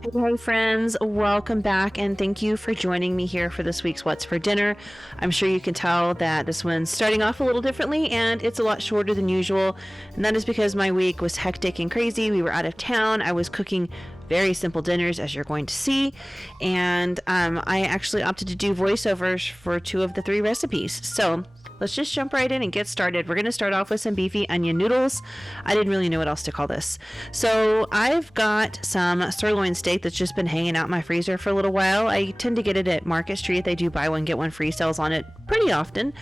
Hey friends, welcome back and thank you for joining me here for this week's What's for Dinner. I'm sure you can tell that this one's starting off a little differently and it's a lot shorter than usual. And that is because my week was hectic and crazy. We were out of town. I was cooking very simple dinners, as you're going to see. And I actually opted to do voiceovers for two of the three recipes. So let's just jump right in and get started. We're going to start off with some beefy onion noodles. I didn't really know what else to call this. So I've got some sirloin steak that's just been hanging out in my freezer for a little while. I tend to get it at Market Street. They do buy one, get one free sales on it pretty often.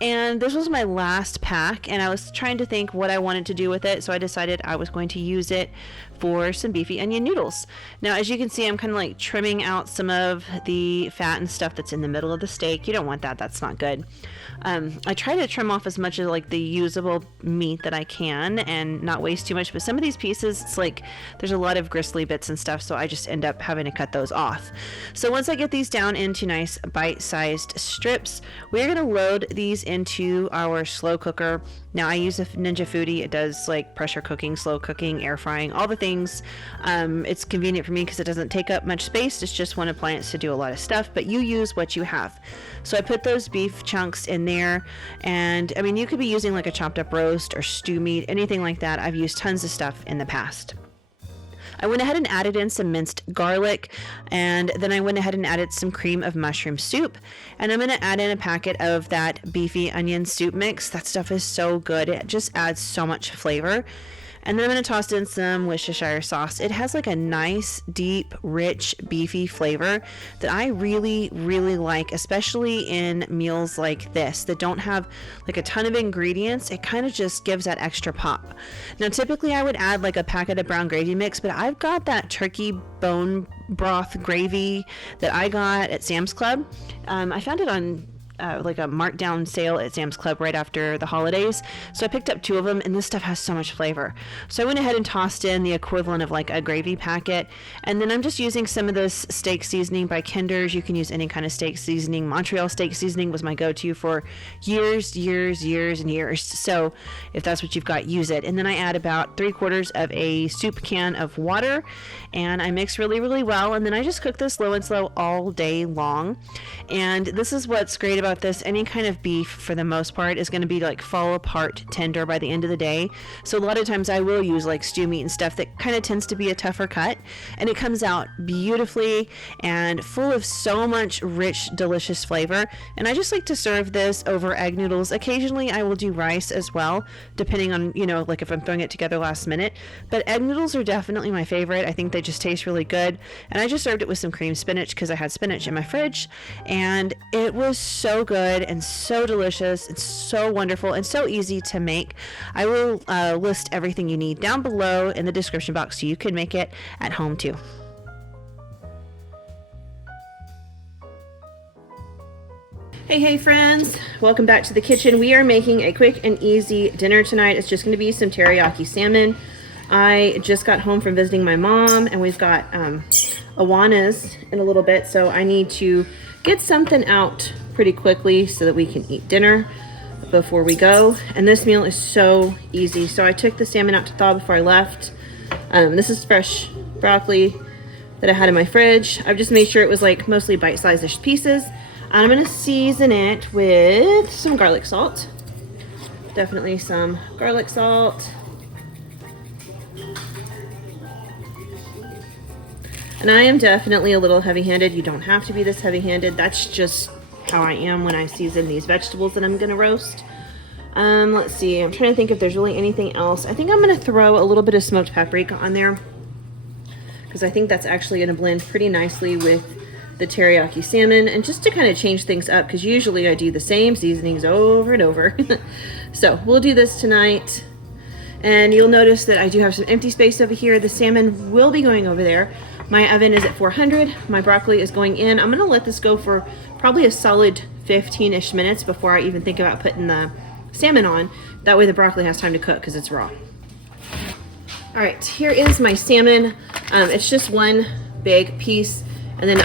And this was my last pack, and I was trying to think what I wanted to do with it. So I decided I was going to use it for some beefy onion noodles. Now, as you can see, I'm kind of like trimming out some of the fat and stuff that's in the middle of the steak. You don't want that. That's not good. I try to trim off as much of like the usable meat that I can and not waste too much, but some of these pieces, it's like there's a lot of gristly bits and stuff, so I just end up having to cut those off. So once I get these down into nice bite-sized strips, we're going to load these into our slow cooker. Now I use a Ninja Foodie. It does like pressure cooking, slow cooking, air frying, all the things. It's convenient for me because it doesn't take up much space. It's just one appliance to do a lot of stuff, but you use what you have. So I put those beef chunks in there, and I mean, you could be using like a chopped up roast or stew meat, anything like that. I've used tons of stuff in the past. I went ahead and added in some minced garlic, and then I went ahead and added some cream of mushroom soup, and I'm going to add in a packet of that beefy onion soup mix. That stuff is so good. It just adds so much flavor. And then I'm going to toss in some Worcestershire sauce. It has like a nice, deep, rich, beefy flavor that I really, really like, especially in meals like this that don't have like a ton of ingredients. It kind of just gives that extra pop. Now, typically I would add like a packet of brown gravy mix, but I've got that turkey bone broth gravy that I got at Sam's Club. I found it on like a markdown sale at Sam's Club right after the holidays. So I picked up two of them, and this stuff has so much flavor. So I went ahead and tossed in the equivalent of like a gravy packet. And then I'm just using some of this steak seasoning by Kinder's. You can use any kind of steak seasoning. Montreal steak seasoning was my go-to for years, and years. So if that's what you've got, use it. And then I add about 3/4 of a soup can of water, and I mix really, really well. And then I just cook this low and slow all day long. And this is what's great about this. Any kind of beef, for the most part, is going to be like fall apart tender by the end of the day. So a lot of times I will use like stew meat and stuff that kind of tends to be a tougher cut, and it comes out beautifully and full of so much rich, delicious flavor. And I just like to serve this over egg noodles. Occasionally I will do rice as well, depending on, like if I'm throwing it together last minute. But egg noodles are definitely my favorite. I think they just taste really good. And I just served it with some cream spinach because I had spinach in my fridge, and it was so good and so delicious. It's so wonderful and so easy to make. I will list everything you need down below in the description box so you can make it at home too. Hey friends, welcome back to the kitchen. We are making a quick and easy dinner tonight. It's just going to be some teriyaki salmon. I just got home from visiting my mom, and we've got Awanas in a little bit, so I need to get something out pretty quickly so that we can eat dinner before we go. And this meal is so easy. So I took the salmon out to thaw before I left. This is fresh broccoli that I had in my fridge. I've just made sure it was like mostly bite-sized pieces. I'm gonna season it with some garlic salt. Definitely some garlic salt. And I am definitely a little heavy-handed. You don't have to be this heavy-handed. That's just how I am when I season these vegetables that I'm gonna roast. Let's see, I'm trying to think if there's really anything else. I think I'm gonna throw a little bit of smoked paprika on there because I think that's actually gonna blend pretty nicely with the teriyaki salmon, and just to kind of change things up because usually I do the same seasonings over and over. So we'll do this tonight. And you'll notice that I do have some empty space over here. The salmon will be going over there. My oven is at 400. My broccoli is going in. I'm gonna let this go for probably a solid 15-ish minutes before I even think about putting the salmon on. That way the broccoli has time to cook because it's raw. All right, here is my salmon. It's just one big piece, and then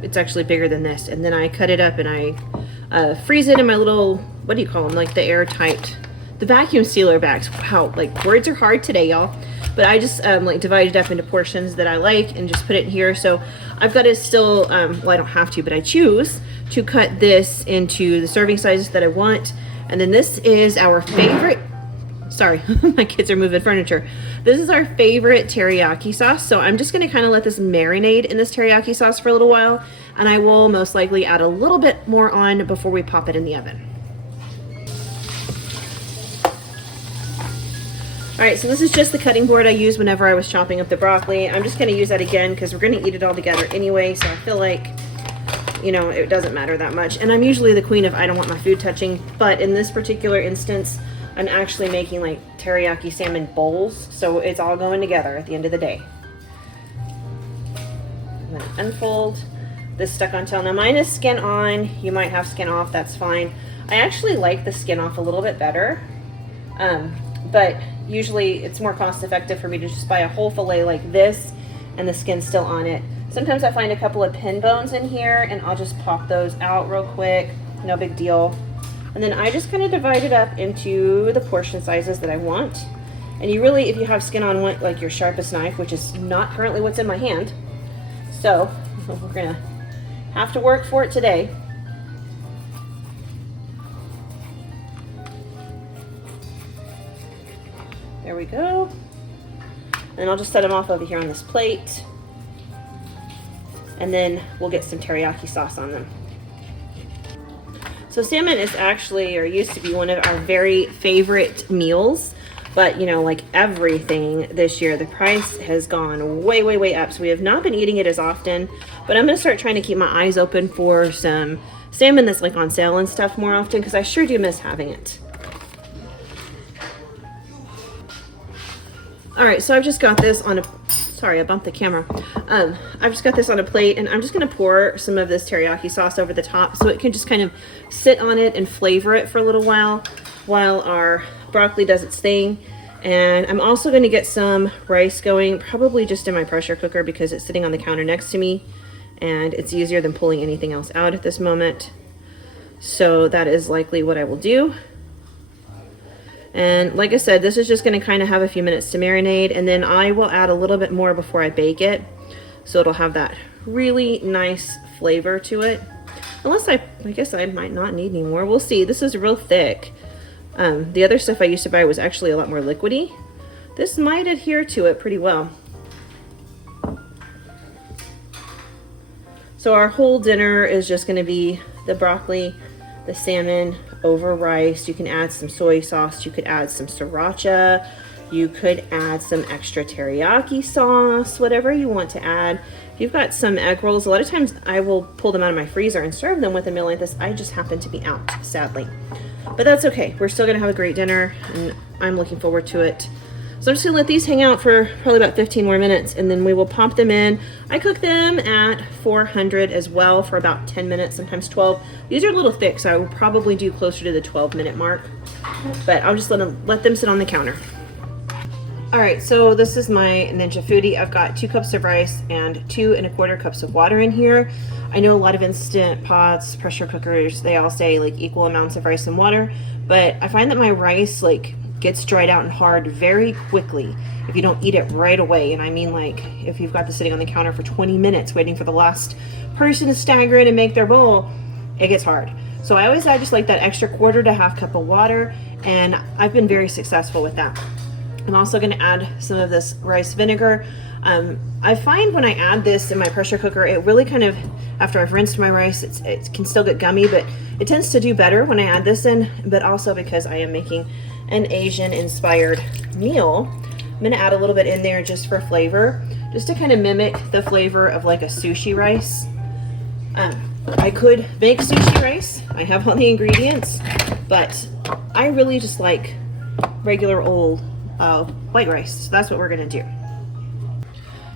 it's actually bigger than this. And then I cut it up and I freeze it in my little, what do you call them? Like the airtight, the vacuum sealer bags. Wow, like words are hard today, y'all. but I just like divide it up into portions that I like and just put it in here. So I've got to still, well, I don't have to, but I choose to cut this into the serving sizes that I want. And then this is our favorite, sorry, my kids are moving furniture. This is our favorite teriyaki sauce. So I'm just gonna kind of let this marinate in this teriyaki sauce for a little while, and I will most likely add a little bit more on before we pop it in the oven. All right, so this is just the cutting board I used whenever I was chopping up the broccoli. I'm just gonna use that again because we're gonna eat it all together anyway, so I feel like, you know, it doesn't matter that much. And I'm usually the queen of I don't want my food touching, but in this particular instance, I'm actually making like teriyaki salmon bowls, so it's all going together at the end of the day. I'm gonna unfold this stuck on tail. Now mine is skin on, you might have skin off, that's fine. I actually like the skin off a little bit better, but usually it's more cost effective for me to just buy a whole fillet like this and the skin still on it. Sometimes I find a couple of pin bones in here and I'll just pop those out real quick, no big deal. And then I just kind of divide it up into the portion sizes that I want. And you really, if you have skin on, want like your sharpest knife, which is not currently what's in my hand. So we're gonna have to work for it today. There we go. And I'll just set them off over here on this plate. And then we'll get some teriyaki sauce on them. So salmon is actually, or used to be, one of our very favorite meals, but you know, like everything this year, the price has gone way, way, way up. So we have not been eating it as often, but I'm gonna start trying to keep my eyes open for some salmon that's like on sale and stuff more often, because I sure do miss having it. All right, so I've just got this on a, sorry, I bumped the camera. I've just got this on a plate, and I'm just gonna pour some of this teriyaki sauce over the top so it can just kind of sit on it and flavor it for a little while our broccoli does its thing. And I'm also gonna get some rice going, probably just in my pressure cooker because it's sitting on the counter next to me and it's easier than pulling anything else out at this moment. So that is likely what I will do. And like I said, this is just going to kind of have a few minutes to marinate, and then I will add a little bit more before I bake it, so it'll have that really nice flavor to it. Unless I guess I might not need any more. We'll see. This is real thick. The other stuff I used to buy was actually a lot more liquidy. This might adhere to it pretty well. So our whole dinner is just going to be the broccoli, the salmon over rice. You can add some soy sauce, you could add some sriracha, you could add some extra teriyaki sauce, whatever you want to add. If you've got some egg rolls, a lot of times I will pull them out of my freezer and serve them with a meal like this. I just happen to be out, sadly. But that's okay. We're still gonna have a great dinner and I'm looking forward to it. So I'm just gonna let these hang out for probably about 15 more minutes and then we will pop them in. I cook them at 400 as well for about 10 minutes, sometimes 12. These are a little thick, so I would probably do closer to the 12-minute mark, but I'll just let them sit on the counter. All right, so this is my Ninja Foodie. I've got 2 cups of rice and 2 1/4 cups of water in here. I know a lot of Instant Pots, pressure cookers, they all say like equal amounts of rice and water, but I find that my rice like gets dried out and hard very quickly if you don't eat it right away. And I mean, like, if you've got this sitting on the counter for 20 minutes waiting for the last person to stagger in and make their bowl, it gets hard. So I always add just like that extra 1/4 to 1/2 cup of water, and I've been very successful with that. I'm also going to add some of this rice vinegar. I find when I add this in my pressure cooker, it really kind of, after I've rinsed my rice, it can still get gummy, but it tends to do better when I add this in, but also because I am making an Asian inspired meal, I'm going to add a little bit in there just for flavor, just to kind of mimic the flavor of like a sushi rice. I could make sushi rice. I have all the ingredients, but I really just like regular old white rice. So that's what we're going to do.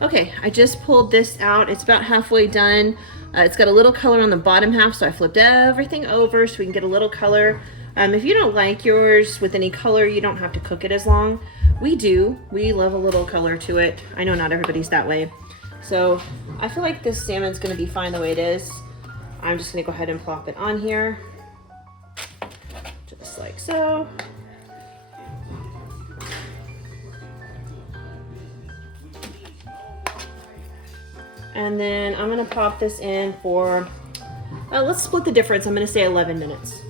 Okay, I just pulled this out. It's about halfway done. It's got a little color on the bottom half, so I flipped everything over so we can get a little color. If you don't like yours with any color, you don't have to cook it as long. We do. We love a little color to it. I know not everybody's that way. So I feel like this salmon's going to be fine the way it is. I'm just going to go ahead and plop it on here. Just like so. And then I'm gonna pop this in for, let's split the difference. I'm gonna say 11 minutes.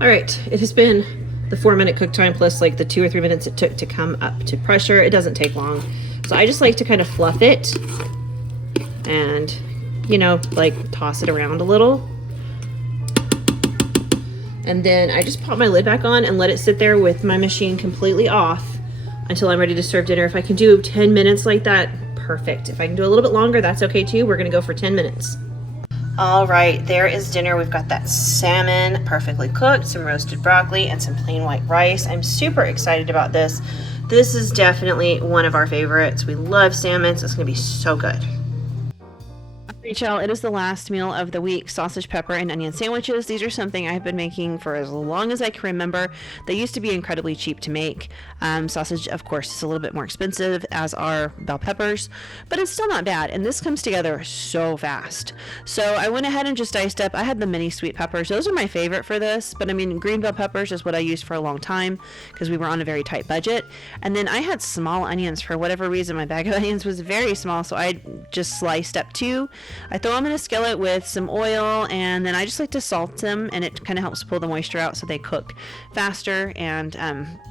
All right, it has been the 4-minute cook time plus like the 2 or 3 minutes it took to come up to pressure. It doesn't take long. So I just like to kind of fluff it and, you know, like toss it around a little. And then I just pop my lid back on and let it sit there with my machine completely off until I'm ready to serve dinner. If I can do 10 minutes like that, perfect. If I can do a little bit longer, that's okay too. We're gonna go for 10 minutes. All right, there is dinner. We've got that salmon perfectly cooked, some roasted broccoli, and some plain white rice. I'm super excited about this. This is definitely one of our favorites. We love salmon, so it's gonna be so good. Rachel, it is the last meal of the week, sausage, pepper, and onion sandwiches. These are something I've been making for as long as I can remember. They used to be incredibly cheap to make. Sausage, of course, is a little bit more expensive, as are bell peppers, but it's still not bad, and this comes together so fast. So I went ahead and just diced up. I had the mini sweet peppers. Those are my favorite for this, but I mean, green bell peppers is what I used for a long time because we were on a very tight budget. And then I had small onions. For whatever reason, my bag of onions was very small, so I just sliced up 2. I throw them in a skillet with some oil, and then I just like to salt them, and it kind of helps pull the moisture out so they cook faster, and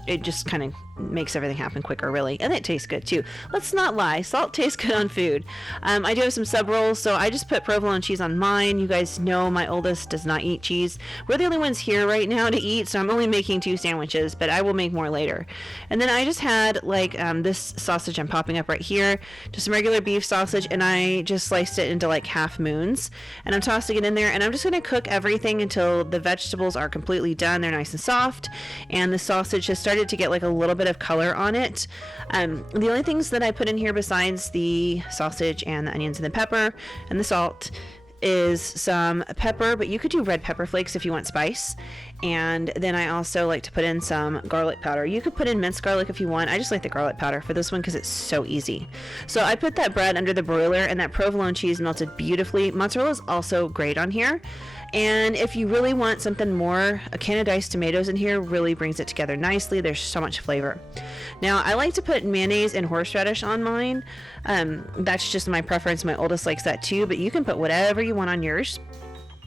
it just kind of makes everything happen quicker, really, and it tastes good too. Let's not lie, salt tastes good on food. I do have some sub rolls, so I just put provolone cheese on mine. You guys know my oldest does not eat cheese. We're the only ones here right now to eat, so I'm only making 2 sandwiches, but I will make more later. And then I just had like this sausage I'm popping up right here, just some regular beef sausage, and I just sliced it into like half moons, and I'm tossing it in there, and I'm just going to cook everything until the vegetables are completely done. They're nice and soft, and the sausage has started to get like a little bit of color on it. The only things that I put in here besides the sausage and the onions and the pepper and the salt is some pepper, but you could do red pepper flakes if you want spice. And then I also like to put in some garlic powder. You could put in minced garlic if you want. I just like the garlic powder for this one because it's so easy. So I put that bread under the broiler, and that provolone cheese melted beautifully. Mozzarella is also great on here. And if you really want something more, a can of diced tomatoes in here really brings it together nicely. There's so much flavor. Now, I like to put mayonnaise and horseradish on mine. That's just my preference. My oldest likes that too, but you can put whatever you want on yours.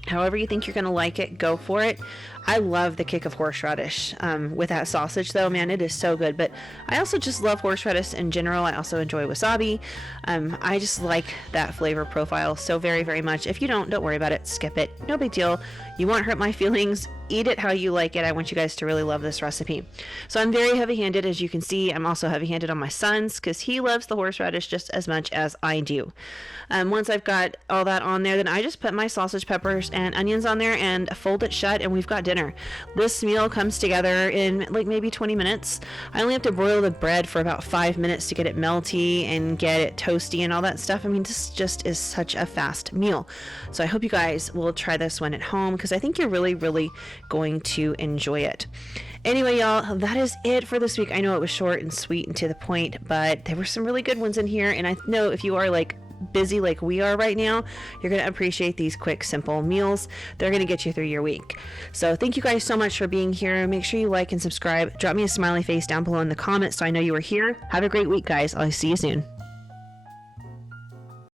However you think you're going to like it, go for it. I love the kick of horseradish with that sausage, though. Man, it is so good. But I also just love horseradish in general. I also enjoy wasabi. I just like that flavor profile so very, very much. If you don't worry about it. Skip it. No big deal. You won't hurt my feelings. Eat it how you like it. I want you guys to really love this recipe. So I'm very heavy-handed, as you can see. I'm also heavy-handed on my son's because he loves the horseradish just as much as I do. Once I've got all that on there, then I just put my sausage, peppers, and onions on there and fold it shut, and we've got dinner. This meal comes together in like maybe 20 minutes. I only have to broil the bread for about 5 minutes to get it melty and get it toasty and all that stuff. I mean, this just is such a fast meal. So I hope you guys will try this one at home because I think you're really, really going to enjoy it. Anyway, y'all, that is it for this week. I know it was short and sweet and to the point, but there were some really good ones in here, and I know if you are like busy like we are right now, you're going to appreciate these quick, simple meals. They're going to get you through your week. So thank you guys so much for being here. Make sure you like and subscribe. Drop me a smiley face down below in the comments so I know you were here. Have a great week, guys. I'll see you soon.